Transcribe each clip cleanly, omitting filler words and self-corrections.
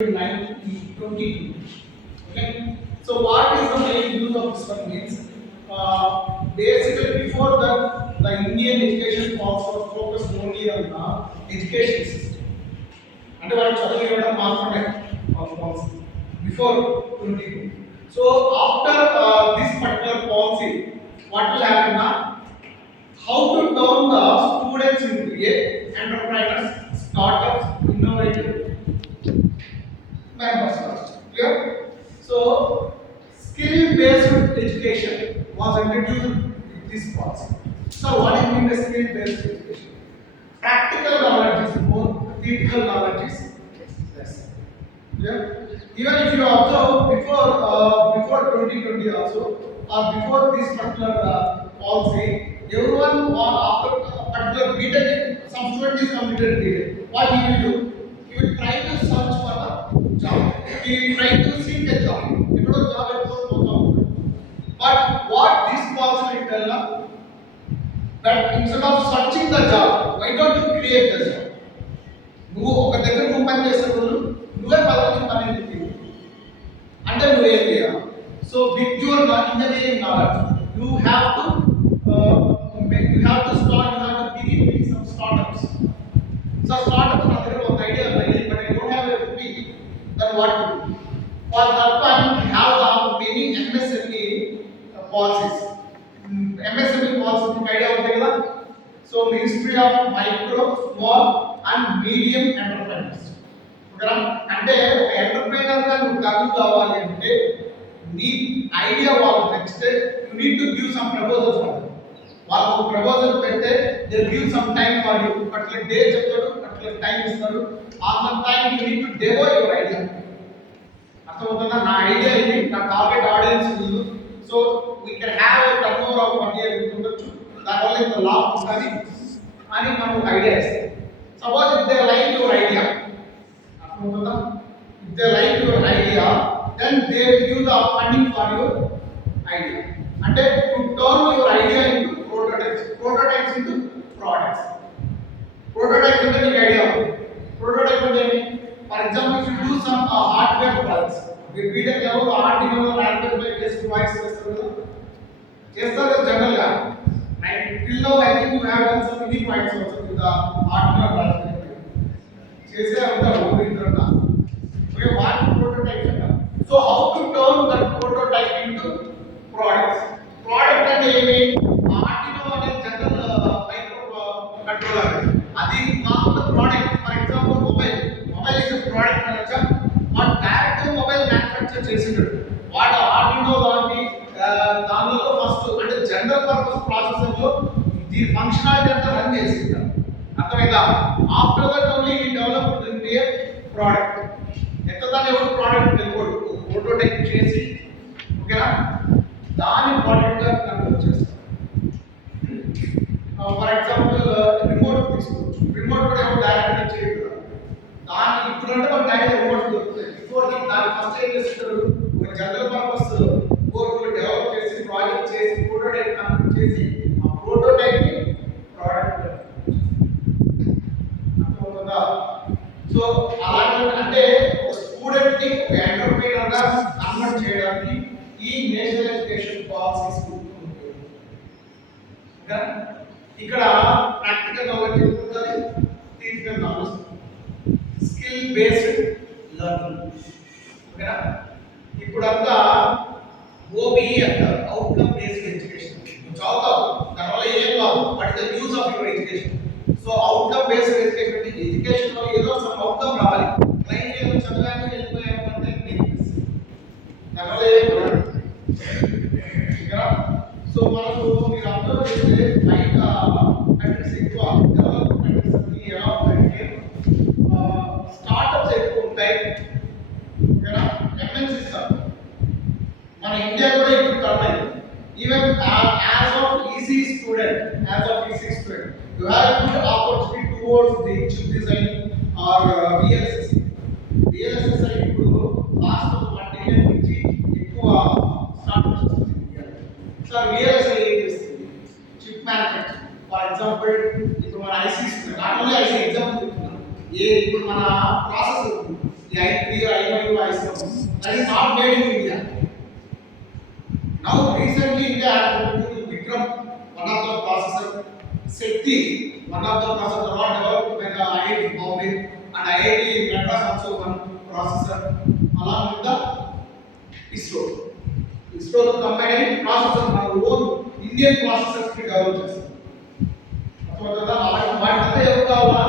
2022. Okay. So what is the main use of this one means? Basically, before that, the Indian education policy was focused only on the education system. And what policy before 22. So after this particular policy, what will happen now? How to turn the students into a entrepreneurs, startups, innovative members first. Clear? So, skill-based education was introduced with this policy. So, what do you mean by skill-based education? Practical knowledge is more, theoretical knowledge is less. Clear? Even if you observe before 2020 also, or before this particular policy, everyone after particular BTech, some student is completed BTech. What he will do? He will try to search for a job. He will try to seek a job. Job but what this policy will tell us that instead of searching the job, why don't you create the job? నువ్వు ఒక దగ్గర నువ్వు పని చేసేటప్పుడు నువ్వే పదవి పని అంటే నువ్వేం చేయాలి so with your engineering knowledge you have to begin some startups. So startups నా దగ్గర ఒక ఐడియా ఉంది but I don't have a rupee then what to do? For that one we have many MSME policies. MSME policies మీకు ఐడియా ఉంది కదా so ministry of micro small and medium enterprises ఓకేనా అంటే ఒక ఎంటర్ప్రైనర్ గా నువ్వు డబ్బు కావాలి అంటే నీ ఐడియా వాళ్ళకి నచ్చితే you need to give some proposals వాళ్ళకు ఒక ప్రపోజల్ పెడితే they give some time for you particular day చెప్తాడు పర్టికులర్ టైం ఇస్తాడు on the time you need to డెవో యువర్ ఐడియా అర్థమవుతుందా నా ఐడియా ఇది నా టార్గెట్ ఆడియన్స్ ఉంది so we can have a turnover of 1 year ఉండొచ్చు దానివల్ల ఇంత లాభం ఉంటుంది అని మనం ఒక ఐడియా ఇస్తాం suppose if they like your idea అర్థమవుతుందా if they like your idea then they will give the funding for your idea అంటే to turn your idea into prototypes into products prototype అంటే నీకు ఐడియా ఉంది prototype అంటే for example if you do some hardware products మీరు BTech level Arduino Raspberry Pi test వాయిస్ చేస్తారు general గా till now I think you have done some mini points also with the hardware raspberry చేసే ఉంటారు ఇంటర్నా okay what prototype అంటారు so how to turn that prototype into products product అంటే ఏమి Arduino అనే జనరల్ మైక్రో కంట్రోలర్ అది మాత్రం product for example mobile is a product అనొచ్చా వాట్ డైరెక్ట్ మొబైల్ మ్యానుఫ్యాక్చర్ చేసిండు వాట్ ఆర్డినో దానిలో ఫస్ట్ అంటే జనరల్ పర్పస్ ప్రాసెసర్ లో దీని ఫంక్షనాలిటీ అంతా రన్ చేసింది అర్థమైందా ఆఫ్టర్ దట్ ఓన్లీ ఈ డెవలప్డ్ ఇంటూ ఏ ప్రోడక్ట్ ఎంతదాన్ని ఎవరు ప్రోడక్ట్ నిలబడు ప్రోటోటైప్ చేసి ఓకేనా దాని ప్రోడక్ట్ గా కన్వర్ట్ చేస్తారు ఫర్ ఎగ్జాంపుల్ రిమోట్ తీసుకోవచ్చు రిమోట్ కూడా ఎవరు డైరెక్ట్ గా చేయరు దాని ఇప్పుడంటే మన డైరెక్ట్ రిమోట్ దొరుకుతాయి బిఫోర్ దాని ఫస్ట్ ఏం చేస్తారు ఒక జనరల్ పర్పస్ కోర్సులు డెవలప్ చేసి ప్రాజెక్ట్ చేసి ప్రోటోటైప్ కన్వర్ట్ చేసి ఆ ప్రోటోటైప్ ని ప్రోడక్ట్ అర్థమవుతుందా సో అలాంటి అంటే ఒక స్టూడెంట్ ని ఒక ఎంటర్ప్రైనర్ గా కన్వర్ట్ చేయడానికి ఈ నేషనల్ ఎడ్యుకేషన్ పాలసీస్ ఇక్కడ ప్రాక్టికల్ నాలెడ్జ్ ఉంటుంది theoretical knowledge skill based learning ఓకేనా ఇప్పుడంతా OBE అంటారు అవుట్కమ్ బేస్డ్ ఎడ్యుకేషన్ చదువుతావు దానివల్ల ఏం కాదు what is the use of your education so outcome based education అంటే ఎడ్యుకేషన్ లో ఏదో సమ్ అవుట్కమ్ రావాలి ట్రైన్ చేయడం చదవగానే వెళ్ళిపోయాము అంటే దానివల్ల ఏం కాదు సో మనకు మీరు అబ్జర్వ్ చేస్తే బయట కంట్రీస్ ఎక్కువ డెవలప్ కంట్రీస్ అన్ని ఎలా ఉంటాయంటే స్టార్టప్స్ ఎక్కువ ఉంటాయి ఓకేనా ఎంఎన్సీస్ మన ఇండియా కూడా ఇప్పుడు టర్న్ అయింది even as of EC student you have good opportunity towards the chip design or VLSI ఇప్పుడు లాస్ట్ 1 డికెడ్ నుంచి ఎక్కువ స్టార్ట్అప్స్ వస్తుంది సార్ విఎల్ఎస్ఐ ఏం చేస్తుంది చిప్ మ్యానుఫ్యాక్చరింగ్ ఫర్ ఎగ్జాంపుల్ ఇప్పుడు మన IC not only IC example చెప్తున్నాను ఇప్పుడు మన processor I3 or I5 I7 that is not made in India. Now recently India has introduced Vikram, one of the processor, Shakti, one of the processor not developed by the IIT Bombay and IIT Madras also one processor along with the ISRO. ISRO to combine processor మన own Indian processors ని డెవలప్ చేస్తారు. అర్థమవుతుందా? వాటితో ఎవరు కావాలా?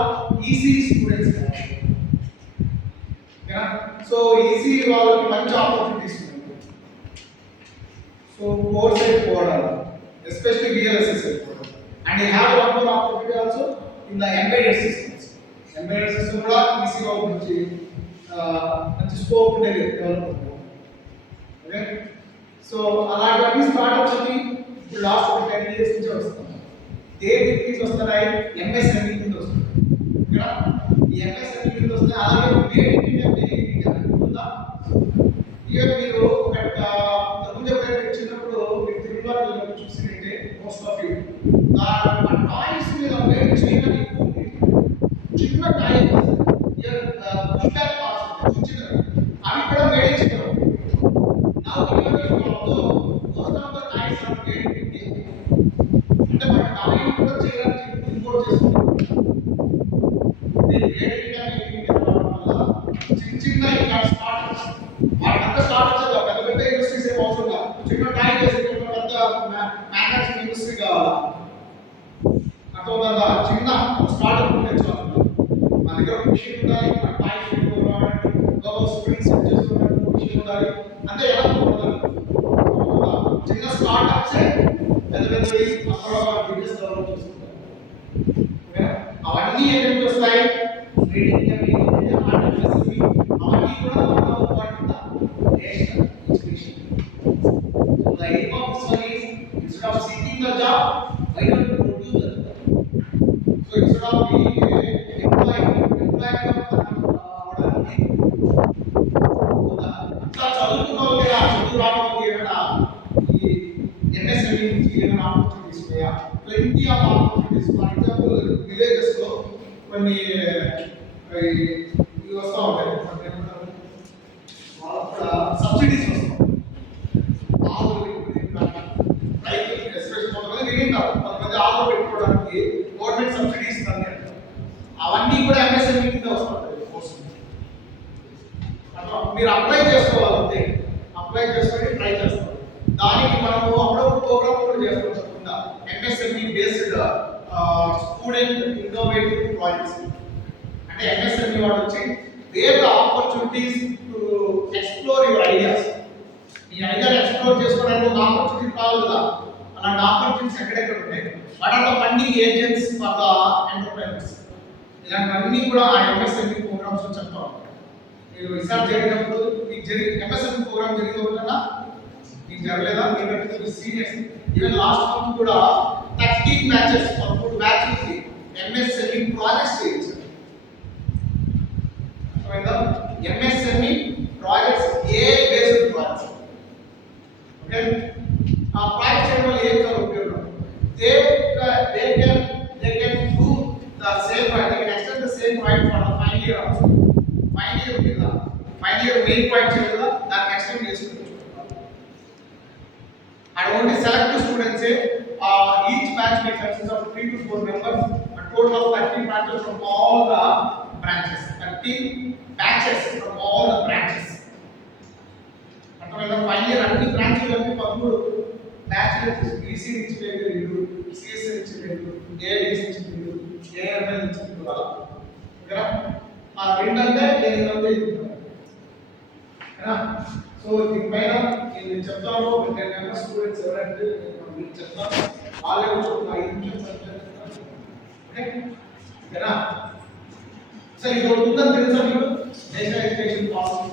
EC students కావాలి. ఓకేనా? So EC వాళ్ళకి మంచి ఆపర్చునిటీస్ ఉన్నాయి. So core side model, especially VLSI side model, and you have one more opportunity also in the embedded systems. Embedded system కూడా ఈసీ లో మంచి స్కోప్ ఉండేది డెవలప్. ఓకే, సో అలాంటి స్టార్ట్అప్స్ అన్ని ఇప్పుడు లాస్ట్ 10 years నుంచి వస్తున్నాయి. దేని నుంచి వస్తున్నాయి? ఎంఎస్ఎంఈ నుంచి వస్తున్నాయి. ఓకేనా? ఈ ఎంఎస్ఎంఈ నుంచి వస్తున్నాయి. అలాగే మేడ్ ఇన్ ఇండియా ఉందా? ఇక మీరు ఒక ముందు ఎప్పుడైతే చిన్నప్పుడు మీరు తిరుమల చూసినట్టే మోస్ట్ ఆఫ్ యూ ఆ టాయ్స్ మీద మేడ్ చేయడం ఎక్కువ ఉంది. చిన్న టాయ్ పుష్బ్యాక్ పార్ట్స్ చిన్న అవి కూడా మేడ్ చేయడం. నా most of the toys are made in India. అంటే మన టాయ్ కూడా చేయడానికి ఇంపోర్ట్ చేస్తున్నాం. మేడ్ ఇన్ ఇండియా వల్ల చిన్న ఇంకా స్టార్ట్అప్స్ వాళ్ళంతా స్టార్ట్అప్స్ పెద్ద పెద్ద ఇండస్ట్రీస్ ఏం అవసరం లేదు. చిన్న టాయ్ చేసేటువంటి పెద్ద మ్యానుఫ్యాక్చరింగ్ ఇండస్ట్రీ కావాలా? అర్థమవుతుందా? చిన్న స్టార్ట్అప్ తెచ్చుకోవాలి. మన దగ్గర మిషన్ ఉండాలి, మన టాయ్ స్ప్రింగ్ సెట్ చేసుకోవడానికి మిషన్ ఉండాలి. అంతే ఎలా చిన్న స్టార్ట్అప్స్ పెద్ద పెద్దవి అక్కడ బిజినెస్ డెవలప్ చేసుకుంటారు. అవన్నీ ఎక్కడికి వస్తాయి? అవన్నీ కూడా national education. So the aim of this one is instead of seeking the job, why don't you produce the job? So instead of being employed చదువుకున్న చదువు రావడానికి ఏమైనా ఈ ఎంఎస్ఎంఈ నుంచి ఏమైనా ఆపర్చునిటీస్ ఉన్నాయా? Plenty of opportunities. For example villages లో కొన్ని ఇవి వస్తూ ఉంటాయి. సబ్సిడీస్ వస్తాయి. రైతులకి ఎస్పెషల్ కొంతమంది వింటారు, కొంతమంది ఆవులు పెట్టుకోవడానికి గవర్నమెంట్ సబ్సిడీ ఇస్తుంది. అవన్నీ కూడా ఎంఎస్ఎంఈ కింద వస్తుంటాయి. మీరు అప్లై చేసుకోవాలంటే అప్లై చేసుకొని ట్రై చేస్తారు. దానికి మనము అప్పుడప్పుడు ప్రోగ్రామ్ కూడా చేస్తాం. చెప్పకుండా MSME based student innovative projects. అంటే ఎంఎస్ఎంఈ వాడు వచ్చి wear the opportunities to explore your ideas. ఈ ఐడియాని ఎక్స్ప్లోర్ చేసుకోవడానికి ఒక ఆపర్చునిటీ కావాలి కదా. అలాంటి ఆపర్చునిటీస్ ఎక్కడెక్కడ ఉంటాయి? What are the funding agents for the entrepreneurs. ఇలాంటివన్నీ కూడా ఆ ఎంఎస్ఎంఈ ప్రోగ్రామ్స్ లో చెప్తా ఉంటాం. మీరు రీసెర్చ్ జరిగినప్పుడు మీకు ఎంఎస్ఎంఈ ప్రోగ్రామ్ జరిగిన మీకు జరగలేదా? మీరు సీనియర్స్ ఈవెన్ లాస్ట్ మంత్ కూడా 13 బ్యాచెస్ 13 బ్యాచెస్ ఎంఎస్ఎంఈ ప్రాజెక్ట్స్ చేయించారు. ఎంఎస్ఎంఈ ప్రాజెక్ట్స్ ఏ బేస్డ్ ప్రాజెక్ట్స్. ఓకే, ఆ ప్రాజెక్ట్ చేయడం వల్ల ఏం కాదు ఉపయోగం? They can do the same project. They can extend the same project for the final year also. Final year ఉంది కదా, ఫైనల్ ఇయర్ మెయిన్ ప్రాజెక్ట్ చేయాలి కదా, దాన్ని ఎక్స్టెండ్ చేసుకుంటారు. And only select students each batch may consist of 3 to 4 members, a total of 13 batches from all the branches. 13 batches from all the branches. అర్థమైందా? Final year అన్ని బ్రాంచ్లు అన్ని 13 బ్యాచ్లు బీసీ నుంచి లేదు, సిఎస్సి నుంచి లేదు, ఏఐడిసి నుంచి లేదు, ఏఎంఎల్ నుంచి లేదు. అలా ఓకేనా? ఆ రెండంటే ఏదంటే సో దీనిపైన నేను చెప్తాను. 10 మెంబర్స్ స్టూడెంట్స్ ఎవరంటే మీకు చెప్తాను. వాళ్ళే వచ్చి ఒక 5 నిమిషాలు చెప్తాను. ఓకేనా? సరే, ఇది ఒకటి ఉందని తెలుసా మీకు? National education policy